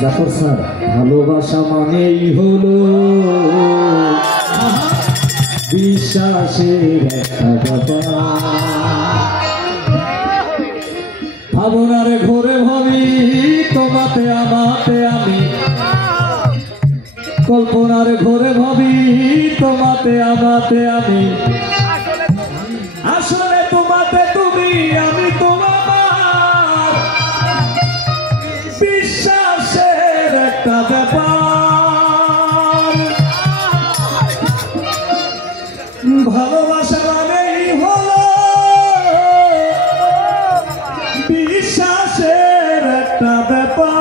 Zafar sir, ভালোবাসা মানেই হলো বিশ্বাসের একটা ব্যাপার। ভাবনার ঘরে ভাবি তোমাতে আমাতে আমি, কল্পনার ঘরে ভাবি তোমাতে আমাতে আমি, আসলে তোমাতে তুমি আমি তোমার, বিশ্বাসের একটা ব্যাপার। ভালোবাসা মানেই হলো বিশ্বাসের একটা ব্যাপার।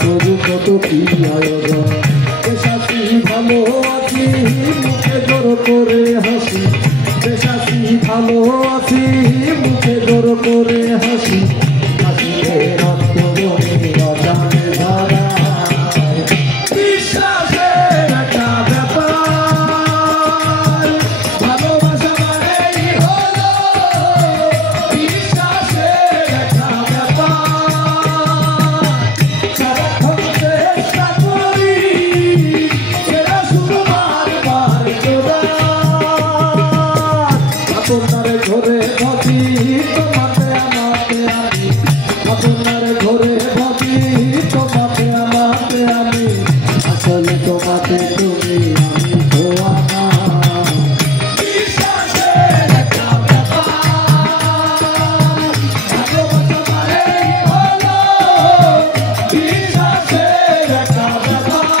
তবু কত কি আয়োজন, বেশাসি ভালো আছি মুখে জোর করে হাসি, বেশাসি ভালো আছি মুখে জোর করে হাসি, হাসিলে রক্ত বনে অজানে ধরা বিশ্বাসের একটা ব্যাপার। ভালোবাসা মানেই হলো বিশ্বাসের একটা ব্যাপার। সারাক্ষণ চেষ্টা করি সেটা শুধু বারবার তোরা, আপনার ঘরে ভাবি তোমাতে আমাতে আমি, আপনার ঘরে ভাবি তোমাতে আমাতে আমি, আসলে তোমাতে তুমি আমি তো আমার, বিশ্বাসের একটা ব্যাপার। ভালোবাসা মানেই হলো বিশ্বাসের একটা ব্যাপার।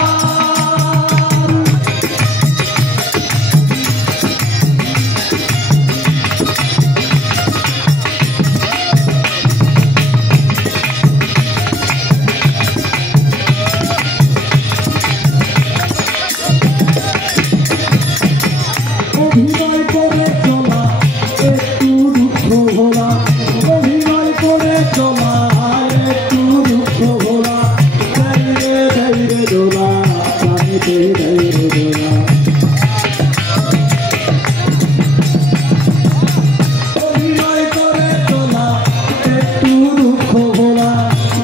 অভিনয় করে চলা একটু দুঃখ ভোলা, অভিনয় করে চলা একটু দুঃখ ভোলা, ধৈর্য ধৈর্য দোলা প্রাণীতে ধৈর্য দোলা। অভিনয় করে চলা একটু দুঃখ ভোলা,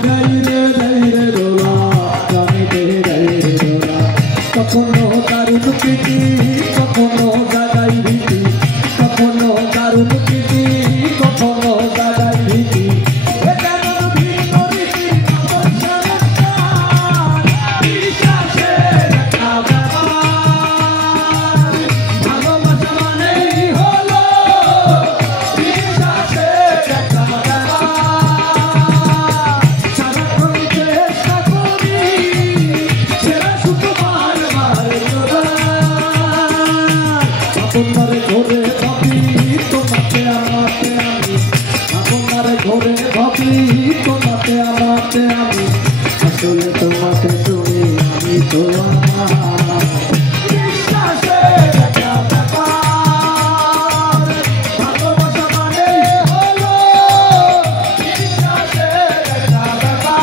ধৈর্য ধৈর্য দোলা প্রাণীতে ধৈর্য দোলা। কখনো দারুণ প্রীতি কখনো জাগাই ভীতি, কখনো দারুণ প্রীতি কখনো জাগাই ভীতি, ভিন্ন রীতির বিশ্বাসের একটা ব্যাপার। ভালোবাসা মানেই হলো বিশ্বাসের একটা ব্যাপার। সারাক্ষণ চেষ্টা করি সেটা শুধু বারবার তোরা, আপনার ঘরে ভাবি তোমাতে আমাতে আমি, আপনার ঘরে ভাবি তোমাতে আমাতে আমি, আসলে তোমাতে তুমি আমি তো আমার, বিশ্বাসের একটা ব্যাপার। ভালোবাসা মানেই হলো বিশ্বাসের একটা ব্যাপার।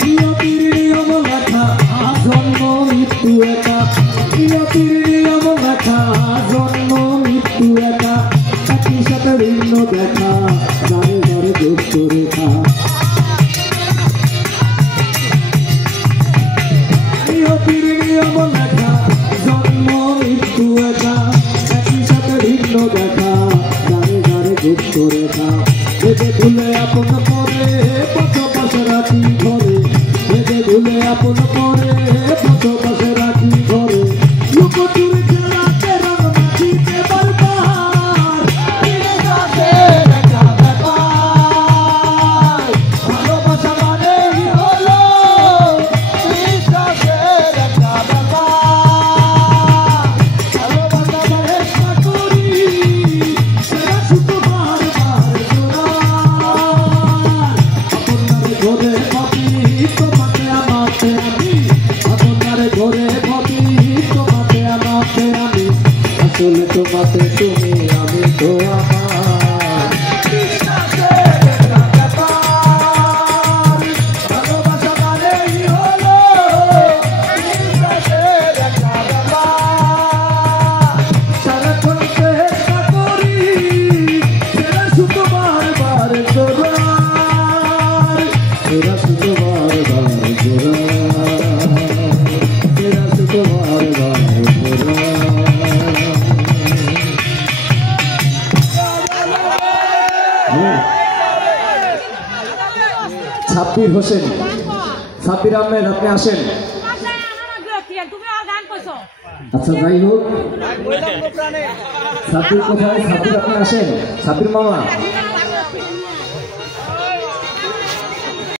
নিয়তির নিয়ম লেখা জন্ম মৃত্যু একা, নিয়তির নিয়ম লেখা জন্ম মৃত্যু একা, একই সাথে ভিন্ন দেখা যারে যারে যুক্ত রেখা। নিয়তির নিয়ম লেখা জন্ম মৃত্যু একা, একই সাথে ভিন্ন দেখা যারে যারে যুক্ত রেখা। ভেবে ভুলে আপন করে পথ পাশে রাখি ঘরে, ভেবে ভুলে আপন করে পথ পাশে রাখি ঘরে, লুকোচুরি খেলাতে রং মাখিতে বারবার, বিশ্বাসের একটা ব্যাপার। ভালোবাসা মানেই হলো বিশ্বাসের একটা ব্যাপার। হোসেন, সাব্বির আহমেদ, আপনি আসেন। আচ্ছা যাই হোক, সাব্বির কোথায়? সাব্বির আপনি আসেন, সাব্বির মামা।